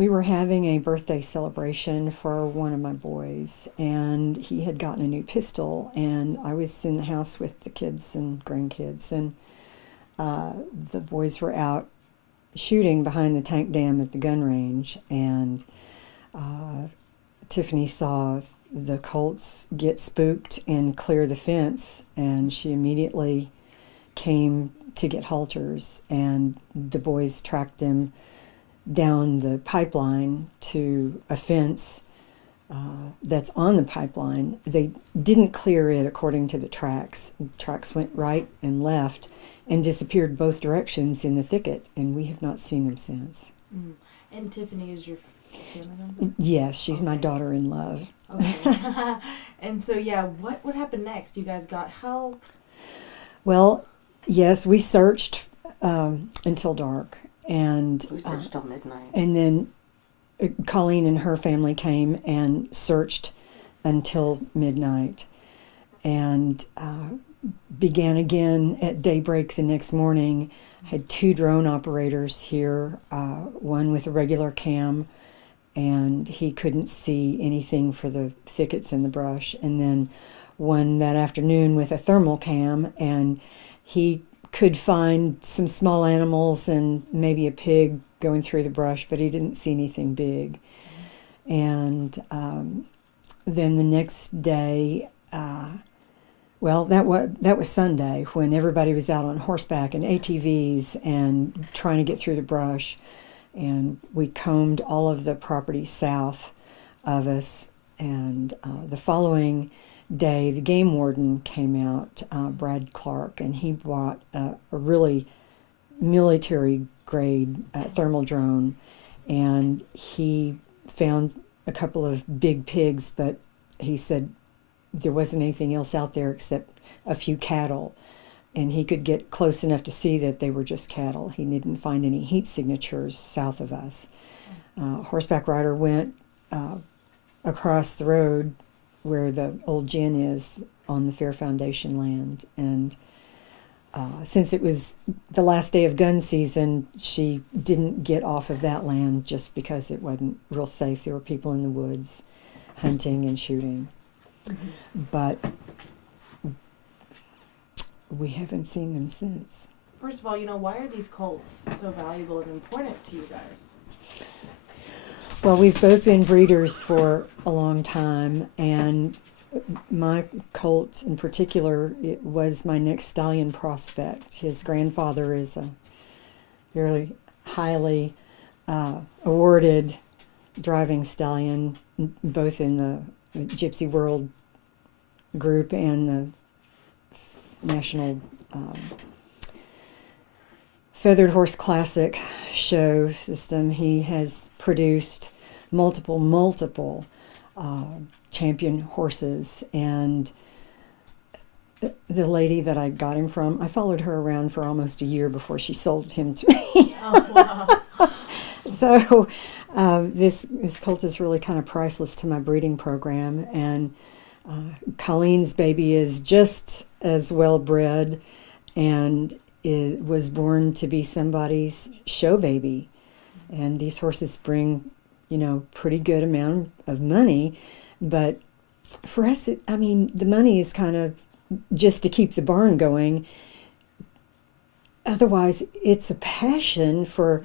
we were having a birthday celebration for one of my boys, and he had gotten a new pistol, and I was in the house with the kids and grandkids, and the boys were out shooting behind the tank dam at the gun range, and Tiffany saw the colts get spooked and clear the fence, and she immediately came to get halters, and the boys tracked them down the pipeline to a fence that's on the pipeline. They didn't clear it according to the tracks. The tracks went right and left and disappeared both directions in the thicket, and we have not seen them since. Mm. And Tiffany is your family member? Yes, she's my daughter in love. Okay. And so, yeah, what happened next? You guys got help? Well, yes, we searched until dark. And we searched till midnight. And then Colleen and her family came and searched until midnight, and began again at daybreak the next morning. Had 2 drone operators here, one with a regular cam, and he couldn't see anything for the thickets and the brush, and then one that afternoon with a thermal cam, and he could find some small animals and maybe a pig going through the brush, but he didn't see anything big. And then the next day, well, that was Sunday, when everybody was out on horseback and ATVs and trying to get through the brush. And we combed all of the property south of us. And the following day, the game warden came out, Brad Clark, and he bought a really military-grade thermal drone, and he found a couple of big pigs, but he said there wasn't anything else out there except a few cattle, and he could get close enough to see that they were just cattle. He didn't find any heat signatures south of us. Horseback rider went across the road where the old gin is on the Fair Foundation land, and since it was the last day of gun season, she didn't get off of that land just because it wasn't real safe. There were people in the woods hunting and shooting. Mm-hmm. But we haven't seen them since. First of all, why are these colts so valuable and important to you guys? Well, we've both been breeders for a long time, and my colt in particular, it was my next stallion prospect. His grandfather is a very highly awarded driving stallion, both in the Gypsy World group and the National Feathered Horse Classic show system. He has produced multiple champion horses, and the lady that I got him from, I followed her around for almost a year before she sold him to me. Oh, wow. So this colt is really kind of priceless to my breeding program, and Colleen's baby is just as well bred, and it was born to be somebody's show baby. And these horses bring, pretty good amount of money, but for us, the money is kind of just to keep the barn going. Otherwise, it's a passion for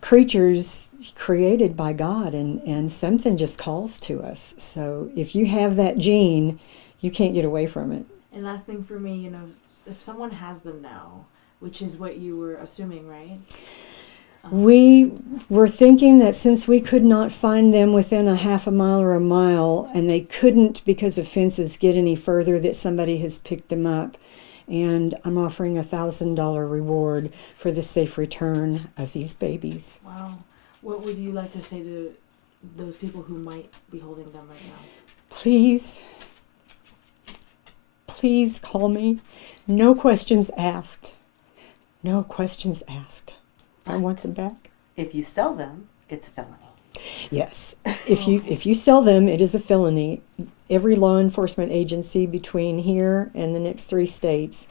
creatures created by God, and something just calls to us. So if you have that gene, you can't get away from it. And last thing for me, if someone has them now, which is what you were assuming, right? We were thinking that since we could not find them within a half a mile or a mile, and they couldn't because of fences get any further, that somebody has picked them up. And I'm offering a $1,000 reward for the safe return of these babies. Wow. What would you like to say to those people who might be holding them right now? Please call me. No questions asked. No questions asked. I want them back. If you sell them, it's a felony. Yes. If you sell them, it is a felony. Every law enforcement agency between here and the next 3 states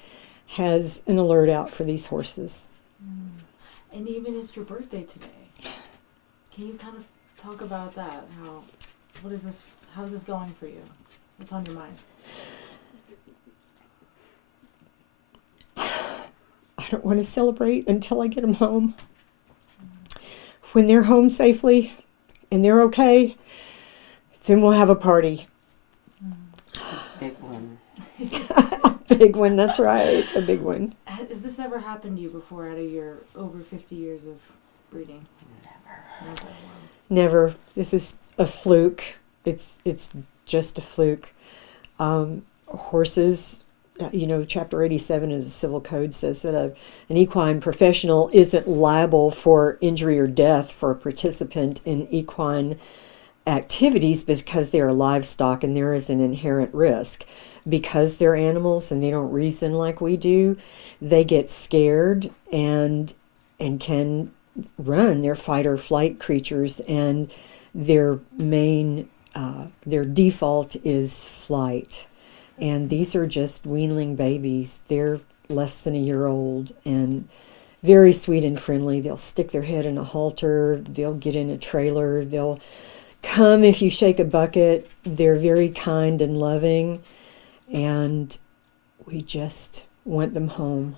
has an alert out for these horses. And even it's your birthday today. Can you kind of talk about that. What is this? How's this going for you? What's on your mind? I don't want to celebrate until I get them home. When they're home safely and they're okay, then we'll have a party. Big one. Big one, that's right, a big one. Has this ever happened to you before out of your over 50 years of breeding? Never. Never. This is a fluke. It's just a fluke. Horses, Chapter 87 of the Civil Code says that an equine professional isn't liable for injury or death for a participant in equine activities because they are livestock and there is an inherent risk. Because they're animals and they don't reason like we do, they get scared and can run. They're fight or flight creatures, and their default is flight. And these are just weanling babies. They're less than a year old and very sweet and friendly. They'll stick their head in a halter. They'll get in a trailer. They'll come if you shake a bucket. They're very kind and loving. And we just want them home.